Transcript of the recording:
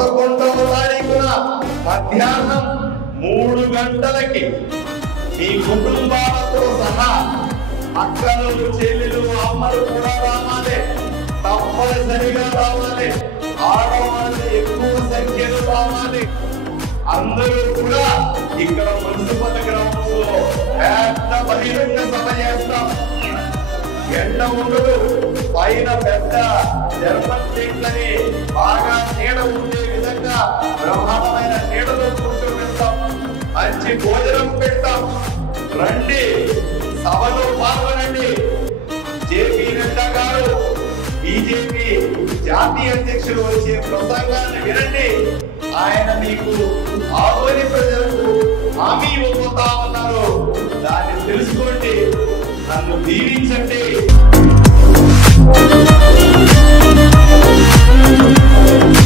11వ తారీఖున మధ్యాహ్నం 3 గంటలకి మీ కుటుంబాలతో సహా అక్కలు చెల్లెలు అమ్మలు కూడా రావాలి, తప్పనిసరిగా రావాలి. ఆడవాళ్ళు ఎక్కువ సంఖ్యలో రావాలి. అందరూ కూడా ఇక్కడ మున్సిపల్ గ్రౌండ్స్ లో పెద్ద బహిరంగ సభ చేస్తాం. ఎండ ఉండదు, పైన పెద్ద జర్మన్ చెట్లని బాగా నీడ ఉండే విధంగా బ్రహ్మాండమైన నీడలో కూర్చోబెడతాం. మంచి భోజనం పెడతాం. రండి, సభలో పాల్గొనండి. జేపీ నడ్డా గారు బీజేపీ జాతీయ అధ్యక్షులు వచ్చే ప్రసంగాన్ని వినండి. ఆయన మీకు ఆదోని ప్రజలకు హామీ ఇవ్వబోతా ఉన్నారు. దాన్ని తెలుసుకోండి, నన్ను దీవించండి.